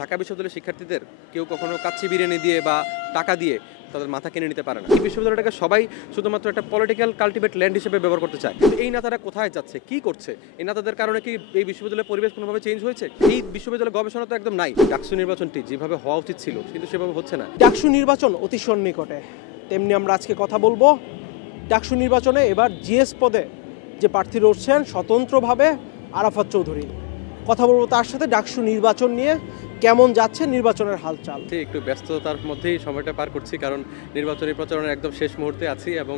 ঢাকা বিশ্ববিদ্যালয়ের শিক্ষার্থীদের কেউ কখনো কাচ্চি বিরিয়ানি দিয়ে বা টাকা দিয়ে তাদের মাথা কিনে নিতে পারে না। এই বিশ্ববিদ্যালয়টাকে সবাই শুধুমাত্র একটা পলিটিক্যাল কাল্টিভেট ল্যান্ড হিসেবে ব্যবহার করতে চায়। কিন্তু এই নেতারা কোথায় যাচ্ছে, কি করছে? এই নেতাদের কারণে কি এই বিশ্ববিদ্যালয়ের পরিবেশ কোনোভাবে চেঞ্জ হয়েছে? এই বিশ্ববিদ্যালয়ের গবেষণা তো একদম নাই। ডাকসু নির্বাচনটি যেভাবে হওয়া উচিত ছিল কিন্তু সেভাবে হচ্ছে না। ডাকসু নির্বাচন অতি সন্নিকটে, তেমনি আমরা আজকে কথা বলবো ডাকসু নির্বাচনে এবার জিএস পদে যে প্রার্থী লড়ছেন স্বতন্ত্রভাবে আরাফাত চৌধুরী। কথা বলবো তার সাথে ডাকসু নির্বাচন নিয়ে কেমন যাচ্ছে নির্বাচনের হালচাল। একটু ব্যস্ততার মধ্যেই সময়টা পার করছি, কারণ নির্বাচনী প্রচারণার একদম শেষ মুহূর্তে আছি এবং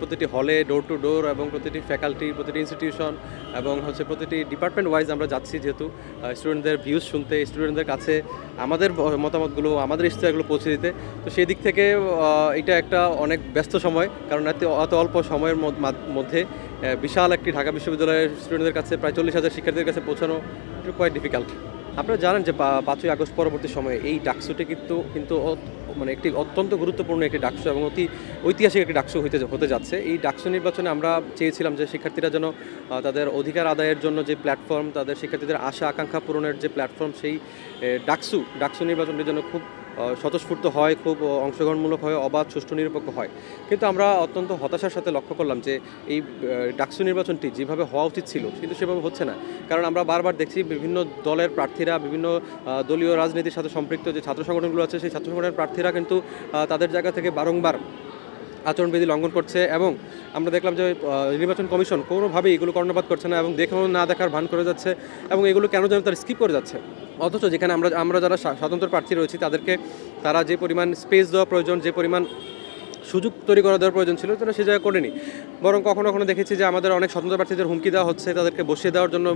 প্রতিটি হলে ডোর টু ডোর এবং প্রতিটি ফ্যাকাল্টি, প্রতিটি ইনস্টিটিউশন এবং প্রতিটি ডিপার্টমেন্ট ওয়াইজ আমরা যাচ্ছি, যেহেতু স্টুডেন্টদের ভিউজ শুনতে, স্টুডেন্টদের কাছে আমাদের মতামতগুলো, আমাদের ইশতেহারগুলো পৌঁছে দিতে। তো সেই দিক থেকে এটা একটা অনেক ব্যস্ত সময়, কারণ অত অল্প সময়ের মধ্যে বিশাল একটি ঢাকা বিশ্ববিদ্যালয়ের স্টুডেন্টদের কাছে প্রায় 40,000 শিক্ষার্থীদের কাছে পৌঁছানো একটু কোয়াইট ডিফিকাল্ট। আপনারা জানেন যে 5ই আগস্ট পরবর্তী সময়ে এই ডাকসুটি কিন্তু মানে একটি অত্যন্ত গুরুত্বপূর্ণ একটি ডাকসু এবং অতি ঐতিহাসিক একটি ডাকসু হতে যাচ্ছে। এই ডাকসু নির্বাচনে আমরা চেয়েছিলাম যে শিক্ষার্থীরা যেন তাদের অধিকার আদায়ের জন্য যে প্ল্যাটফর্ম, তাদের শিক্ষার্থীদের আশা আকাঙ্ক্ষা পূরণের যে প্ল্যাটফর্ম, সেই ডাকসু নির্বাচনটির জন্য খুব স্বতঃস্ফূর্ত হয়, খুব অংশগ্রহণমূলক হয়, অবাধ, সুষ্ঠু, নিরপেক্ষ হয়। কিন্তু আমরা অত্যন্ত হতাশার সাথে লক্ষ্য করলাম যে এই ডাকসু নির্বাচনটি যেভাবে হওয়া উচিত ছিল কিন্তু সেভাবে হচ্ছে না। কারণ আমরা বারবার দেখছি বিভিন্ন দলের প্রার্থীরা, বিভিন্ন দলীয় রাজনীতির সাথে সম্পৃক্ত যে ছাত্র সংগঠনগুলো আছে, সেই ছাত্র সংগঠনের প্রার্থীরা কিন্তু তাদের জায়গা থেকে বারংবার আচরণবিধি লঙ্ঘন করছে এবং আমরা দেখলাম যে নির্বাচন কমিশন কোনোভাবেই এগুলো কর্ণপাত করছে না এবং দেখেও না দেখার ভান করে যাচ্ছে এবং এগুলো কেন যেন তারা স্কিপ করে যাচ্ছে। অথচ যেখানে আমরা যারা স্বতন্ত্র প্রার্থী রয়েছি তাদেরকে তারা যে পরিমাণ স্পেস দেওয়া প্রয়োজন, যে পরিমাণ সুযোগ তৈরি করে দেওয়ার প্রয়োজন ছিল, তারা সে জায়গায় করেনি। বরং কখনো কখনো দেখেছি যে আমাদের অনেক স্বতন্ত্র প্রার্থীদের হুমকি দেওয়া হচ্ছে, তাদেরকে বসিয়ে দেওয়ার জন্য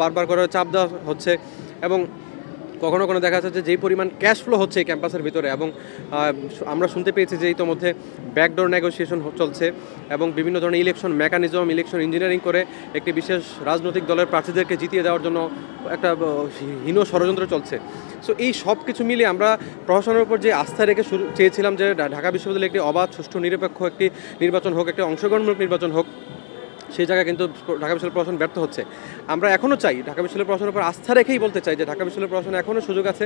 বারবার করে চাপ দেওয়া হচ্ছে এবং কখনো কখনো দেখা যাচ্ছে যেই পরিমাণ ক্যাশ ফ্লো হচ্ছে এই ক্যাম্পাসের ভিতরে এবং আমরা শুনতে পেয়েছি যে ইতোমধ্যে ব্যাকডোর নেগোসিয়েশন চলছে এবং বিভিন্ন ধরনের ইলেকশন মেকানিজম, ইলেকশন ইঞ্জিনিয়ারিং করে একটি বিশেষ রাজনৈতিক দলের প্রার্থীদেরকে জিতিয়ে দেওয়ার জন্য একটা হীন ষড়যন্ত্র চলছে। সো এই সব কিছু মিলিয়ে আমরা প্রশাসনের উপর যে আস্থা রেখে চেয়েছিলাম যে ঢাকা বিশ্ববিদ্যালয়ে একটি অবাধ, সুষ্ঠু, নিরপেক্ষ একটি নির্বাচন হোক, একটি অংশগ্রহণমূলক নির্বাচন হোক, সেই জায়গায় কিন্তু ঢাকা বিশ্ববিদ্যালয় প্রশাসন ব্যর্থ হচ্ছে। আমরা এখনও চাই, ঢাকা বিশ্ববিদ্যালয় প্রশাসনের উপর আস্থা রেখেই বলতে চাই যে ঢাকা বিশ্ববিদ্যালয় প্রশাসন এখনও সুযোগ আছে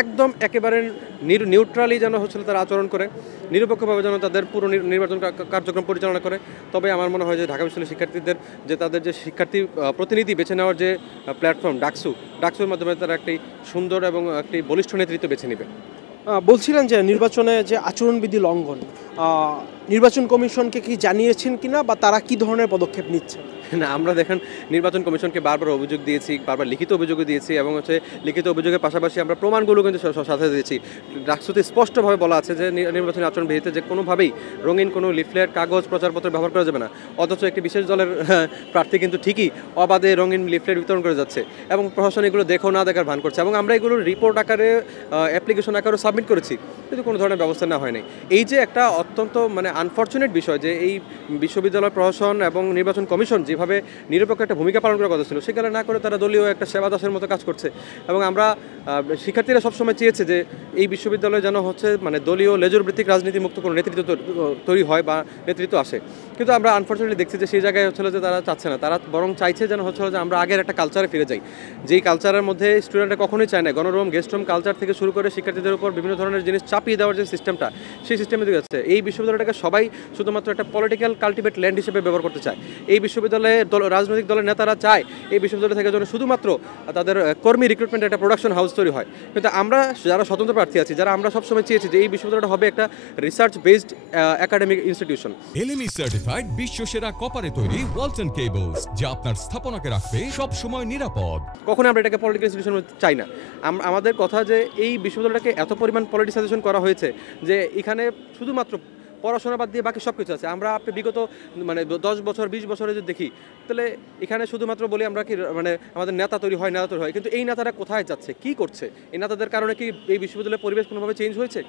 একদম একেবারে নিউট্রালি যেন তারা আচরণ করে, নিরপেক্ষভাবে যেন তাদের পুরো নির্বাচন কার্যক্রম পরিচালনা করে। তবে আমার মনে হয় যে ঢাকা বিশ্ববিদ্যালয়ের শিক্ষার্থীদের যে তাদের যে শিক্ষার্থী প্রতিনিধি বেছে নেওয়ার যে প্ল্যাটফর্ম ডাকসুর মাধ্যমে তারা একটি সুন্দর এবং একটি বলিষ্ঠ নেতৃত্ব বেছে নেবে। বলছিলেন যে নির্বাচনে যে আচরণবিধি লঙ্ঘন, নির্বাচন কমিশনকে কি জানিয়েছেন কিনা বা তারা কি ধরনের পদক্ষেপ নিচ্ছে? না, আমরা দেখেন নির্বাচন কমিশনকে বারবার অভিযোগ দিয়েছি, বারবার লিখিত অভিযোগও দিয়েছি এবং লিখিত অভিযোগের পাশাপাশি আমরা প্রমাণগুলো কিন্তু সাথে দিয়েছি। ডাকসুতে স্পষ্টভাবে বলা আছে যে নির্বাচনী আচরণবিধিতে যে কোনোভাবেই রঙিন কোনো লিফলেট, কাগজ, প্রচারপত্র ব্যবহার করা যাবে না। অথচ একটি বিশেষ দলের প্রার্থী কিন্তু ঠিকই অবাধে রঙিন লিফলেট বিতরণ করে যাচ্ছে এবং প্রশাসন এগুলো দেখেও না দেখার ভান করছে এবং আমরা এগুলো রিপোর্ট আকারে, অ্যাপ্লিকেশন আকারেও সাবমিট করেছি, কিন্তু কোনো ধরনের ব্যবস্থা না হয়নি। এই যে একটা অত্যন্ত আনফর্চুনেট বিষয় যে এই বিশ্ববিদ্যালয় প্রশাসন এবং নির্বাচন কমিশন যেভাবে নিরপেক্ষ একটা ভূমিকা পালন করার কথা ছিল সেখানে না করে তারা দলীয় একটা সেবা দাসের মতো কাজ করছে এবং আমরা শিক্ষার্থীরা সবসময় চেয়েছে যে এই বিশ্ববিদ্যালয়ে যেন দলীয় লেজুর ভিত্তিক রাজনীতি মুক্ত কোনো নেতৃত্ব তৈরি হয় বা নেতৃত্ব আসে। কিন্তু আমরা আনফর্চুনেটলি দেখছি যে সেই জায়গায় যে তারা চাচ্ছে না, তারা বরং চাইছে যেন যে আমরা আগের একটা কালচারে ফিরে যাই, যেই কালচারের মধ্যে স্টুডেন্টরা কখনোই চায় না গণরুম, গেস্ট রুম কালচার থেকে শুরু করে শিক্ষার্থীদের উপর বিভিন্ন ধরনের জিনিস চাপিয়ে দেওয়ার যে সিস্টেমটা, সেই সিস্টেমে দিকে যাচ্ছে। এই বিশ্ববিদ্যালয়টাকে সবাই শুধুমাত্র একটা পলিটিক্যাল কাল্টিভেট ল্যান্ড হিসেবে ব্যবহার করতে চায়। এই বিশ্ববিদ্যালয়ে রাজনৈতিক দলের নেতারা চায় এই বিশ্ববিদ্যালয় থেকে যেন শুধুমাত্র তাদের কর্মী রিক্রুটমেন্ট একটা প্রোডাকশন হাউস তৈরি হয়। কিন্তু আমরা যারা স্বতন্ত্র প্রার্থী আছি, যারা আমরা সবসময় চেয়েছি যে এই বিশ্ববিদ্যালয়টা হবে একটা research based academic institution. LME certified বিশ্বসেরা কপারে তৈরি ওয়ালটন কেবলস, যা আপনার স্থাপনাকে রাখবে সব সময় নিরাপদ। কখনো আমরা এটাকে পলিটিক্যাল ইনস্টিটিউশন চাই না। আমাদের কথা যে এই বিশ্ববিদ্যালয়টাকে এত পরিমাণ পলিটিসাইজেশন করা হয়েছে যে এখানে শুধুমাত্র পড়াশোনা বাদ দিয়ে বাকি সব কিছু আছে। আপনি বিগত 10 বছর 20 বছরে যদি দেখি, তাহলে এখানে শুধুমাত্র বলি আমরা কি আমাদের নেতা তৈরি হয়, কিন্তু এই নেতারা কোথায় যাচ্ছে, কি করছে? এই নেতাদের কারণে কি এই বিশ্ববিদ্যালয়ের পরিবেশ কোনোভাবে চেঞ্জ হয়েছে?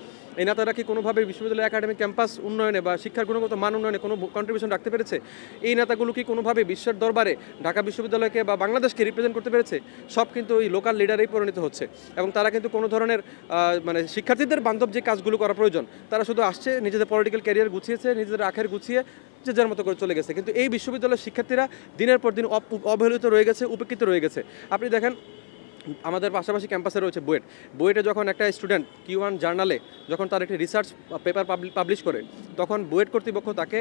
এই নেতারা কি কোনোভাবে বিশ্ববিদ্যালয় একাডেমিক ক্যাম্পাস উন্নয়নে বা শিক্ষার গুণগত মান উন্নয়নে কোনো কন্ট্রিবিউশন রাখতে পেরেছে? এই নেতাগুলো কি কোনোভাবে বিশ্বের দরবারে ঢাকা বিশ্ববিদ্যালয়কে বা বাংলাদেশকে রিপ্রেজেন্ট করতে পেরেছে? সব কিন্তু ওই লোকাল লিডারেই পরিণত হচ্ছে এবং তারা কিন্তু কোনো ধরনের শিক্ষার্থীদের বান্ধব যে কাজগুলো করা প্রয়োজন, তারা শুধু আসছে, নিজেদের পলিটিক্যাল ক্যারিয়ার গুছিয়েছে, নিজেদের আখের গুছিয়ে যে যার মতো করে চলে গেছে। কিন্তু এই বিশ্ববিদ্যালয়ের শিক্ষার্থীরা দিনের পর দিন অবহেলিত রয়ে গেছে, উপেক্ষিত রয়ে গেছে। আপনি দেখেন আমাদের পাশাপাশি ক্যাম্পাসে রয়েছে বুয়েট। বুয়েটে যখন একটা স্টুডেন্ট Q1 জার্নালে যখন তার একটি রিসার্চ পেপার পাবলিশ করে, তখন বুয়েট কর্তৃপক্ষ তাকে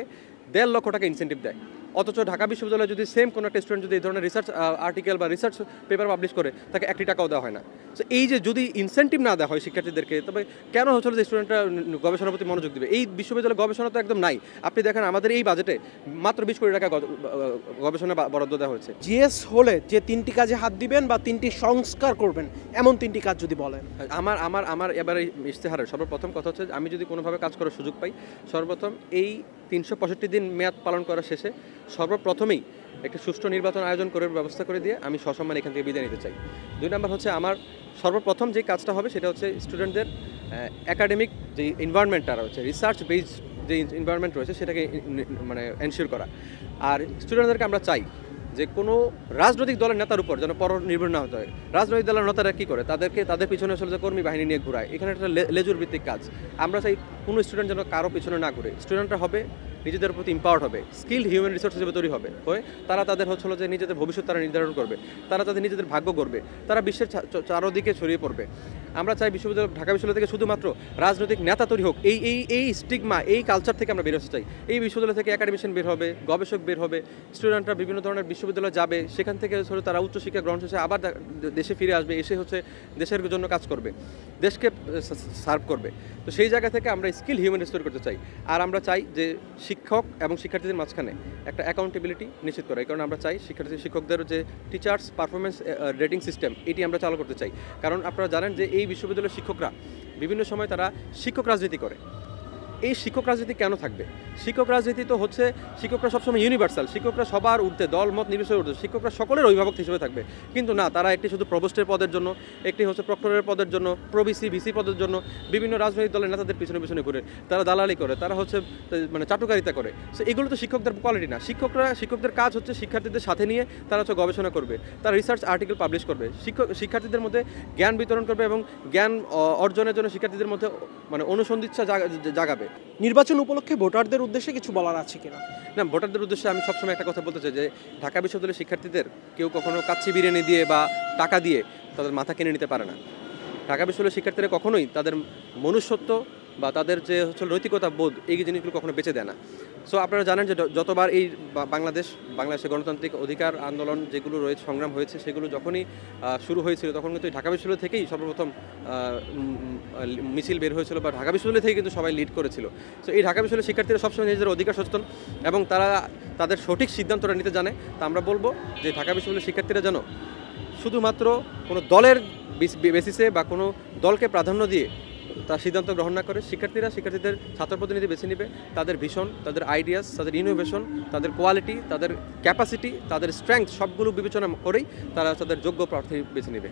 1.5 লক্ষ টাকা ইনসেন্টিভ দেয়। অথচ ঢাকা বিশ্ববিদ্যালয়ে যদি সেম কোনো একটা স্টুডেন্ট যদি এই ধরনের রিসার্চ আর্টিকেল বা রিসার্চ পেপার পাবলিশ করে, তাকে 1 টাকাও দেওয়া হয় না। সো এই যে যদি ইনসেন্টিভ না দেওয়া হয় শিক্ষার্থীদেরকে, তবে কেন হচ্ছিল যে স্টুডেন্টরা গবেষণার প্রতি মনোযোগ দিবে? এই বিশ্ববিদ্যালয়ে গবেষণা তো একদম নাই। আপনি দেখেন আমাদের এই বাজেটে মাত্র 20 কোটি টাকা গবেষণা বরাদ্দ দেওয়া হয়েছে। জিএস হলে যে 3টি কাজে হাত দিবেন বা 3টি সংস্কার করবেন, এমন 3টি কাজ যদি বলেন। আমার এবারে ইশতেহারের সর্বপ্রথম কথা হচ্ছে, আমি যদি কোনোভাবে কাজ করার সুযোগ পাই, সর্বপ্রথম এই 365 দিন মেয়াদ পালন করার শেষে সর্বপ্রথমেই একটা সুষ্ঠু নির্বাচন আয়োজন করে ব্যবস্থা করে দিয়ে আমি সসম্মানে এখান থেকে বিদায় নিতে চাই। 2 নম্বর হচ্ছে, আমার সর্বপ্রথম যে কাজটা হবে সেটা হচ্ছে স্টুডেন্টদের একাডেমিক যে এনভায়রনমেন্টটা রয়েছে, রিসার্চ বেসড যে এনভায়রনমেন্ট রয়েছে, সেটাকে মানে এনশিওর করা। আর স্টুডেন্টদেরকে আমরা চাই যে কোনো রাজনৈতিক দলের নেতার উপর যেন নির্ভর না হতে হয়। রাজনৈতিক দলের নেতারা কী করে, তাদের পিছনে আসলে যে কর্মী বাহিনী নিয়ে ঘুরায়, এখানে একটা লেজুর ভিত্তিক কাজ। আমরা চাই কোনো স্টুডেন্ট যেন কারো পিছনে না ঘুরে। স্টুডেন্টরা হবে নিজেদের প্রতি এম্পাওয়ার্ড হবে, স্কিল্ড হিউম্যান রিসোর্স হিসেবে তৈরি হবে, তারা তাদের হচ্ছিল যে নিজেদের ভবিষ্যৎ তারা নির্ধারণ করবে, তারা তাদের নিজেদের ভাগ্য করবে, তারা বিশ্বের চারদিকে ছড়িয়ে পড়বে। আমরা চাই বিশ্ববিদ্যালয়, ঢাকা বিশ্ববিদ্যালয় থেকে শুধুমাত্র রাজনৈতিক নেতা তৈরি হোক, এই স্টিগমা, এই কালচার থেকে আমরা বের হতে চাই। এই বিশ্ববিদ্যালয় থেকে একাডেমিশিয়ান বের হবে, গবেষক বের হবে, স্টুডেন্টরা বিভিন্ন ধরনের বিশ্ববিদ্যালয়ে যাবে, সেখান থেকে হচ্ছে তারা উচ্চশিক্ষা গ্রহণ শেষে আবার দেশে ফিরে আসবে, এসে হচ্ছে দেশের জন্য কাজ করবে, দেশকে সার্ভ করবে। তো সেই জায়গা থেকে আমরা স্কিল হিউম্যান রিসোর্স করতে চাই। আর আমরা চাই যে শিক্ষক এবং শিক্ষার্থীদের মাঝখানে একটা অ্যাকাউন্টেবিলিটি নিশ্চিত করা। এই কারণে আমরা চাই শিক্ষকদের যে টিচার্স পারফরমেন্স রেটিং সিস্টেম, এটি আমরা চালু করতে চাই। কারণ আপনারা জানেন যে এই বিশ্ববিদ্যালয়ের শিক্ষকরা বিভিন্ন সময় তারা শিক্ষক রাজনীতি করে। এই শিক্ষক রাজনীতি কেন থাকবে? শিক্ষক রাজনীতি তো হচ্ছে, শিক্ষকরা সবসময় ইউনিভার্সাল, শিক্ষকরা সবার ঊর্ধ্বে, দলমত নির্বিশেষে ঊর্ধ্বে, শিক্ষকরা সকলের অভিভাবক হিসেবে থাকবে। কিন্তু না, তারা একটি শুধু প্রভোস্টের পদের জন্য, একটি হচ্ছে প্রক্টরের পদের জন্য, প্রভিসি ভিসি পদের জন্য বিভিন্ন রাজনৈতিক দলের নেতাদের পিছনে পিছনে ঘুরে তারা দালালি করে, তারা হচ্ছে মানে চাটুকারিতা করে। সো এগুলো তো শিক্ষকদের কোয়ালিটি না। শিক্ষকদের কাজ হচ্ছে শিক্ষার্থীদের সাথে নিয়ে তারা হচ্ছে গবেষণা করবে, তারা রিসার্চ আর্টিকেল পাবলিশ করবে, শিক্ষার্থীদের মধ্যে জ্ঞান বিতরণ করবে এবং জ্ঞান অর্জনের জন্য শিক্ষার্থীদের মধ্যে মানে অনুসন্ধিৎসা জাগাবে। নির্বাচন উপলক্ষে ভোটারদের উদ্দেশ্যে কিছু বলার আছে কিনা? না, ভোটারদের উদ্দেশ্যে আমি সবসময় একটা কথা বলতে চাই যে ঢাকা বিশ্ববিদ্যালয়ের শিক্ষার্থীদের কেউ কখনো কাচ্চি বিরিয়ানি দিয়ে বা টাকা দিয়ে তাদের মাথা কিনে নিতে পারে না। ঢাকা বিশ্ববিদ্যালয়ের শিক্ষার্থীরা কখনোই তাদের মনুষ্যত্ব বা তাদের যে হচ্ছে নৈতিকতা বোধ, এই জিনিসগুলো কখনো বেঁচে দেয় না। সো আপনারা জানেন যে যতবার এই বাংলাদেশে গণতান্ত্রিক অধিকার আন্দোলন যেগুলো রয়েছে, সংগ্রাম হয়েছে, সেগুলো যখনই শুরু হয়েছিল তখন কিন্তু ঢাকা বিশ্ববিদ্যালয় থেকেই সর্বপ্রথম মিছিল বের হয়েছিল বা ঢাকা বিশ্ববিদ্যালয় থেকে কিন্তু সবাই লিড করেছিল। সো এই ঢাকা বিশ্ববিদ্যালয়ের শিক্ষার্থীরা সবসময় নিজেদের অধিকার সচেতন এবং তারা তাদের সঠিক সিদ্ধান্তটা নিতে জানে। তা আমরা বলবো যে ঢাকা বিশ্ববিদ্যালয়ের শিক্ষার্থীরা যেন শুধুমাত্র কোনো দলের বেসিসে বা কোনো দলকে প্রাধান্য দিয়ে তার সিদ্ধান্ত গ্রহণ না করে, শিক্ষার্থীদের ছাত্র প্রতিনিধি বেছে নেবে তাদের ভিশন, তাদের আইডিয়াস, তাদের ইনোভেশন, তাদের কোয়ালিটি, তাদের ক্যাপাসিটি, তাদের স্ট্রেংথ সবগুলো বিবেচনা করেই তারা তাদের যোগ্য প্রার্থী বেছে নেবে।